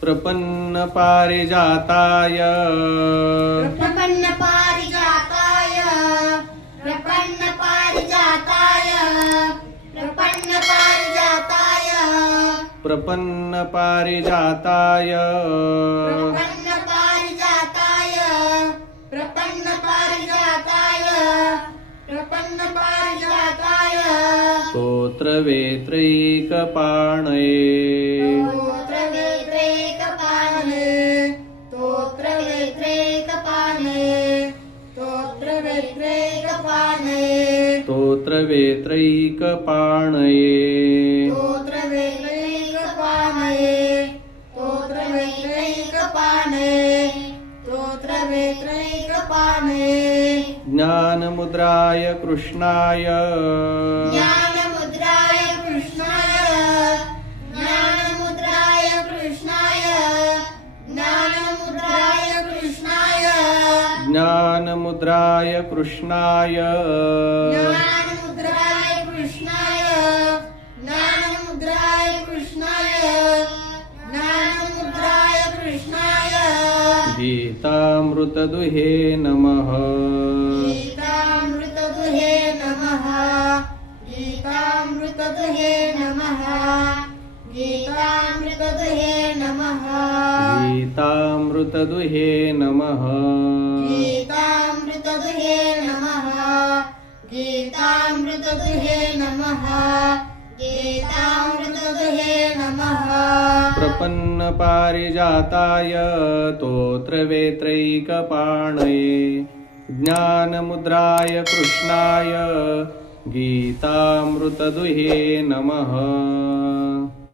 प्रपन्नपारिजाताय प्रपन्नपारिजाताय प्रपन्नपारिजाताय प्रपन्नपारिजाताय प्रपन्नपारिजाताय प्रपन्नपारिजाताय प्रपन्नपारिजाताय प्रपन्नपारिजाताय स्तोत्रवेत्रैकपाणये स्तोत्रवेत्रैकपाणये स्तोत्रवेत्रैकपाणये स्तोत्रवेत्रैकपाणये स्तोत्रवेत्रैकपाणये स्तोत्रवेत्रैकपाणये स्तोत्रवेत्रैकपाणये ज्ञानमुद्राय कृष्णाय ज्ञानमुद्राय कृष्णाय ज्ञानमुद्राय कृष्णाय ज्ञानमुद्राय कृष्णाय ज्ञानमुद्राय कृष्णाय ज्ञानमुद्राय कृष्णाय ज्ञानमुद्राय कृष्णाय ज्ञानमुद्राय कृष्णाय गीतामृतदुहे नमः गीतामृतदुहे नमः गीतामृतदुहे नमः गीतामृतदुहे नमः गीतामृतदुहे नमः गीतामृतदुहे नमः गीतामृतदुहे नमः गीतामृतदुहे नमः प्रपन्नपारिजाताय स्तोत्रवेत्रैकपाणये ज्ञानमुद्राय कृष्णाय गीतामृतदुहे नमः